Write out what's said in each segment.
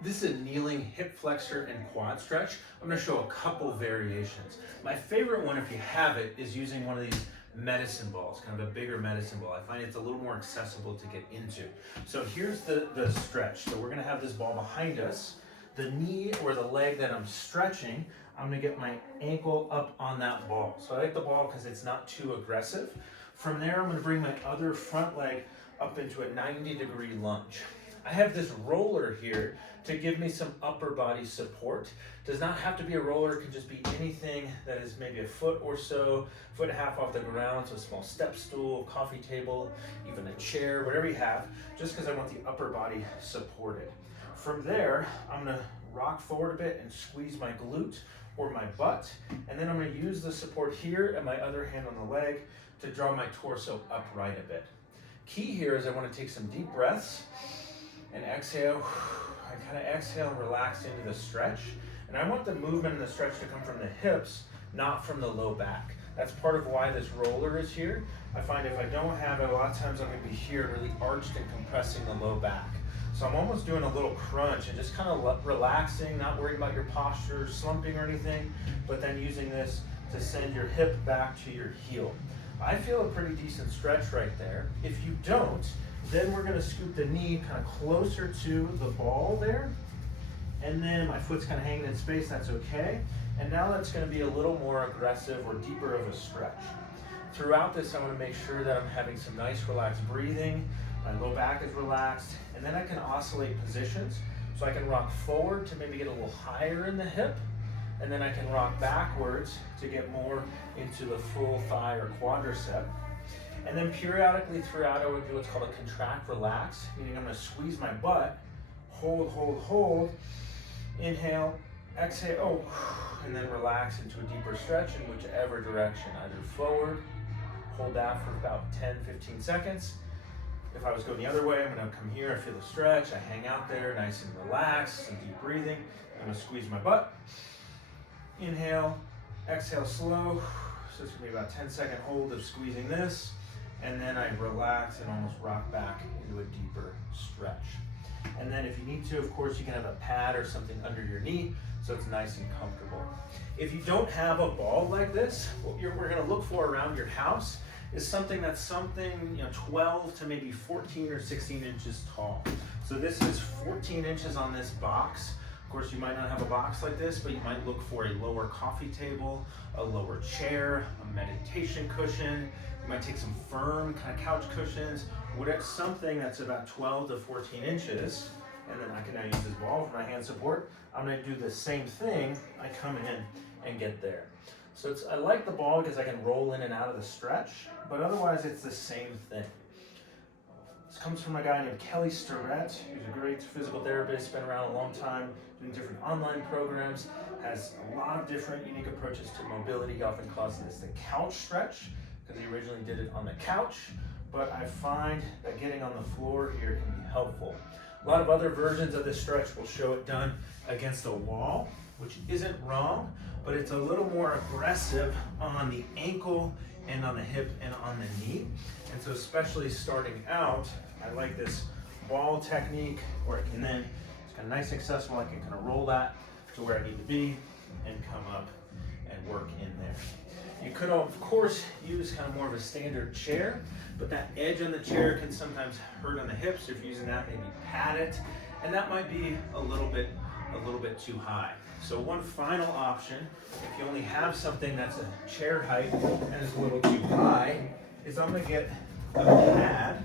This is a kneeling hip flexor and quad stretch. I'm gonna show a couple variations. My favorite one, if you have it, is using one of these medicine balls, kind of a bigger medicine ball. I find it's a little more accessible to get into. So here's the stretch. So we're gonna have this ball behind us. The knee or the leg that I'm stretching, I'm gonna get my ankle up on that ball. So I like the ball because it's not too aggressive. From there, I'm gonna bring my other front leg up into a 90-degree lunge. I have this roller here to give me some upper body support. Does not have to be a roller, it can just be anything that is maybe a foot or so, foot and a half off the ground, so a small step stool, coffee table, even a chair, whatever you have, just because I want the upper body supported. From there, I'm gonna rock forward a bit and squeeze my glute or my butt, and then I'm gonna use the support here and my other hand on the leg to draw my torso upright a bit. Key here is I want to take some deep breaths and exhale. I kind of exhale and relax into the stretch. And I want the movement and the stretch to come from the hips, not from the low back. That's part of why this roller is here. I find if I don't have it, a lot of times I'm going to be here really arched and compressing the low back. So I'm almost doing a little crunch and just kind of relaxing, not worrying about your posture, slumping or anything, but then using this to send your hip back to your heel. I feel a pretty decent stretch right there. If you don't, then we're gonna scoop the knee kind of closer to the ball there. And then my foot's kind of hanging in space, that's okay. And now that's gonna be a little more aggressive or deeper of a stretch. Throughout this, I wanna make sure that I'm having some nice relaxed breathing. My low back is relaxed. And then I can oscillate positions. So I can rock forward to maybe get a little higher in the hip. And then I can rock backwards to get more into the full thigh or quadricep. And then periodically throughout, I would do what's called a contract relax, meaning I'm gonna squeeze my butt, hold, hold, hold, inhale, exhale, and then relax into a deeper stretch in whichever direction, either forward, hold that for about 10, 15 seconds. If I was going the other way, I'm gonna come here, I feel the stretch, I hang out there, nice and relaxed, some deep breathing. I'm gonna squeeze my butt. Inhale, exhale slow. So it's gonna be about 10-second hold of squeezing this. And then I relax and almost rock back into a deeper stretch. And then if you need to, of course, you can have a pad or something under your knee so it's nice and comfortable. If you don't have a ball like this, what we're gonna look for around your house is something that's 12 to maybe 14 or 16 inches tall. So this is 14 inches on this box. Of course, you might not have a box like this, but you might look for a lower coffee table, a lower chair, a meditation cushion. You might take some firm kind of couch cushions, whatever, something that's about 12 to 14 inches. And then I can now use this ball for my hand support. I'm gonna do the same thing. I come in and get there. So I like the ball because I can roll in and out of the stretch, but otherwise it's the same thing. This comes from a guy named Kelly Starrett, who's a great physical therapist, been around a long time, doing different online programs, has a lot of different unique approaches to mobility. He often calls this the couch stretch, because he originally did it on the couch, but I find that getting on the floor here can be helpful. A lot of other versions of this stretch will show it done against a wall, which isn't wrong, but it's a little more aggressive on the ankle and on the hip and on the knee. And so especially starting out, I like this ball technique where I can then, it's kind of nice and accessible, I can kind of roll that to where I need to be and come up and work in there. You could, of course, use kind of more of a standard chair, but that edge on the chair can sometimes hurt on the hips. If you're using that, maybe pad it, and that might be a little bit too high. So one final option, if you only have something that's a chair height and is a little too high, is I'm gonna get a pad,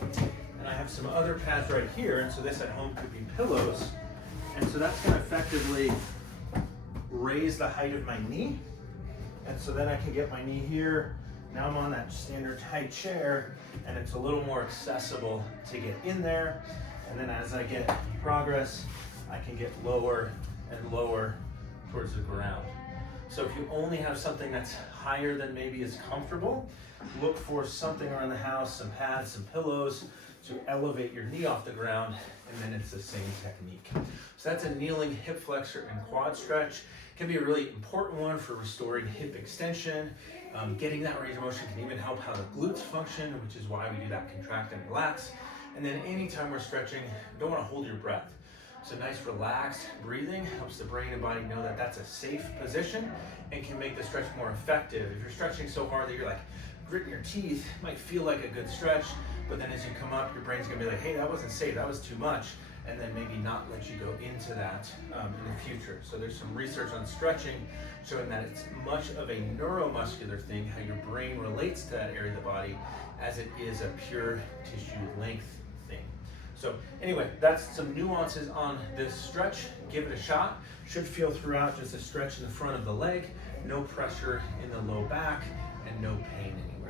and I have some other pads right here, and so this at home could be pillows, and so that's gonna effectively raise the height of my knee, and so then I can get my knee here. Now I'm on that standard height chair, and it's a little more accessible to get in there, and then as I get progress, I can get lower and lower towards the ground. So if you only have something that's higher than maybe is comfortable, look for something around the house, some pads, some pillows to elevate your knee off the ground, and then it's the same technique. So that's a kneeling hip flexor and quad stretch. It can be a really important one for restoring hip extension. Getting that range of motion can even help how the glutes function, which is why we do that contract and relax. And then anytime we're stretching, you don't want to hold your breath. So nice relaxed breathing helps the brain and body know that that's a safe position and can make the stretch more effective. If you're stretching so hard that you're like gritting your teeth, it might feel like a good stretch, but then as you come up, your brain's gonna be like, hey, that wasn't safe, that was too much, and then maybe not let you go into that in the future. So there's some research on stretching showing that it's much of a neuromuscular thing, how your brain relates to that area of the body, as it is a pure tissue length thing. So anyway, that's some nuances on this stretch. Give it a shot. Should feel throughout just a stretch in the front of the leg, no pressure in the low back, and no pain anywhere.